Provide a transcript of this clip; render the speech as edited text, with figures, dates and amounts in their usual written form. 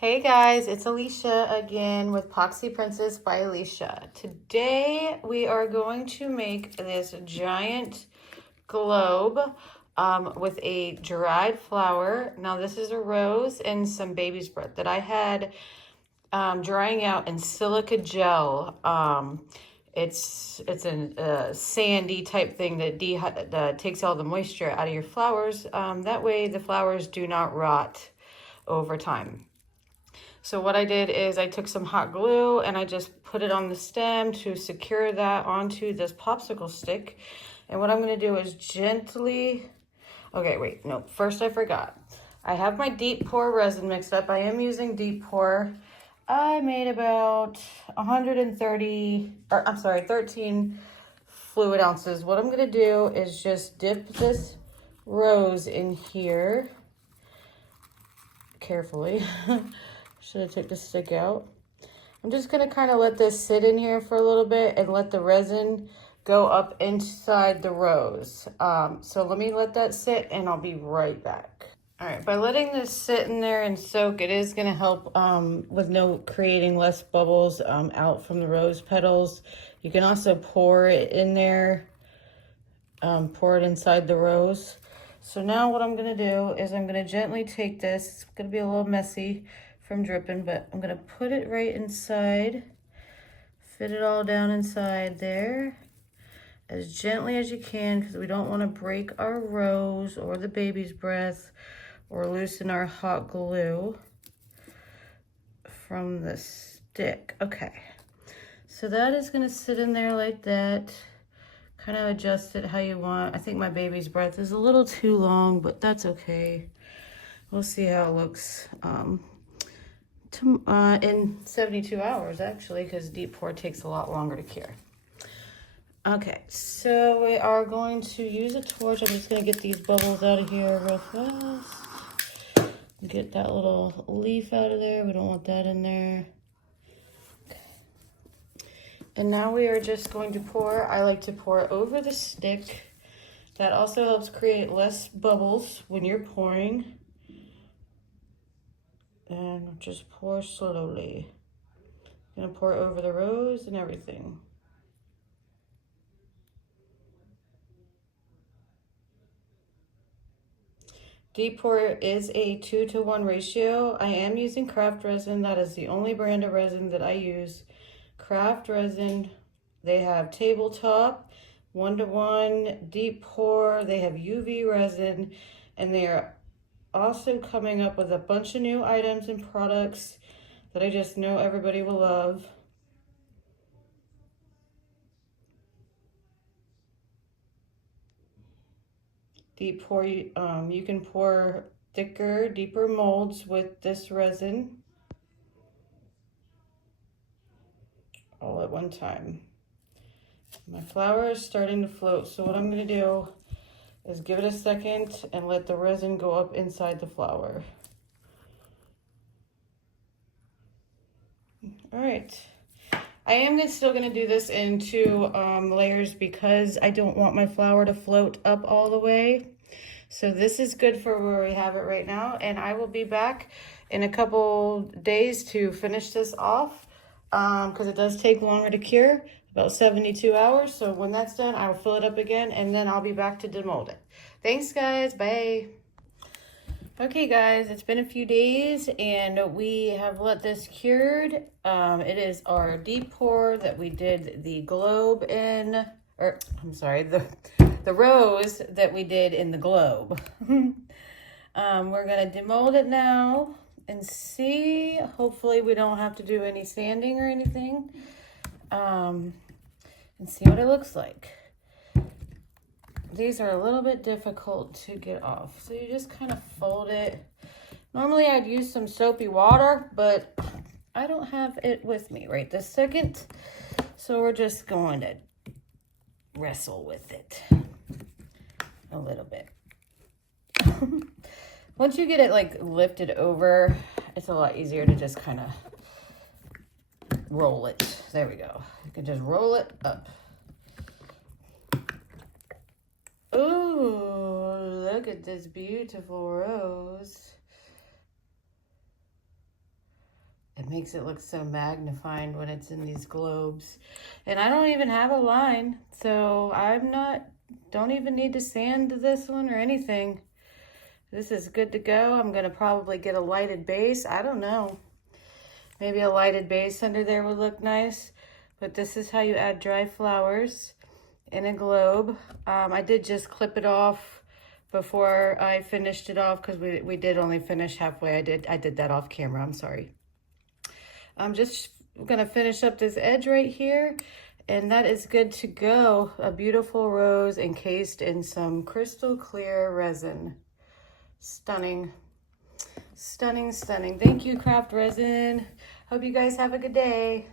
Hey guys, it's Alicia again with Poxy Princess by Alicia. Today we are going to make this giant globe with a dried flower. Now this is a rose and some baby's breath that I had drying out in silica gel. It's a sandy type thing that takes all the moisture out of your flowers. That way the flowers do not rot over time. So what I did is I took some hot glue and I just put it on the stem to secure that onto this popsicle stick. And what I'm going to do is gently, okay, wait, no, first I forgot. I have my deep pour resin mixed up. I am using deep pour. I made about 13 fluid ounces. What I'm going to do is just dip this rose in here carefully. Should have took the stick out. I'm just going to kind of let this sit in here for a little bit and let the resin go up inside the rose. So let me let that sit and I'll be right back. All right, by letting this sit in there and soak, it is going to help with creating less bubbles out from the rose petals. You can also pour it in there, pour it inside the rose. So now what I'm going to do is I'm going to gently take this. It's going to be a little messy from dripping, but I'm going to put it right inside, fit it all down inside there as gently as you can, because we don't want to break our rose or the baby's breath or loosen our hot glue from the stick. Okay, so that is going to sit in there like that. Kind of adjust it how you want. I think my baby's breath is a little too long, but that's okay. We'll see how it looks in 72 hours, actually, because deep pour takes a lot longer to cure. Okay, so we are going to use a torch. I'm just going to get these bubbles out of here real fast. Get that little leaf out of there. We don't want that in there. Okay. And now we are just going to pour. I like to pour over the stick. That also helps create less bubbles when you're pouring. And just pour slowly. I'm gonna pour over the rose and everything. Deep pour is a 2-to-1 ratio. I am using craft resin. That is the only brand of resin that I use. Craft resin. They have tabletop, 1-to-1, deep pour. They have UV resin, and they are also coming up with a bunch of new items and products that I just know everybody will love. Deep pour, you can pour thicker, deeper molds with this resin all at one time. My flower is starting to float, so what I'm going to do is give it a second and let the resin go up inside the flower. All right. I am still going to do this in 2 layers because I don't want my flower to float up all the way. So this is good for where we have it right now, and I will be back in a couple days to finish this off because it does take longer to cure, about 72 hours. So when that's done, I will fill it up again, and then I'll be back to demold it. Thanks, guys. Bye. Okay, guys, it's been a few days, and we have let this cured. It is our deep pour that we did the globe in, or I'm sorry, the rose that we did in the globe. We're gonna demold it now and see. Hopefully we don't have to do any sanding or anything, and see what it looks like. These are a little bit difficult to get off, so you just kind of fold it. Normally I'd use some soapy water, but I don't have it with me right this second, so we're just going to wrestle with it a little bit. Once you get it like lifted over, it's a lot easier to just kind of roll it. There we go. You can just roll it up. Ooh, look at this beautiful rose. It makes it look so magnified when it's in these globes. And I don't even have a line, so don't even need to sand this one or anything. This is good to go. I'm gonna probably get a lighted base. I don't know. Maybe a lighted base under there would look nice. But this is how you add dry flowers in a globe. I did just clip it off before I finished it off because we did only finish halfway. I did that off camera, I'm sorry. I'm just gonna finish up this edge right here, and that is good to go. A beautiful rose encased in some crystal clear resin. Stunning, stunning, stunning. Thank you, Craft Resin. Hope you guys have a good day.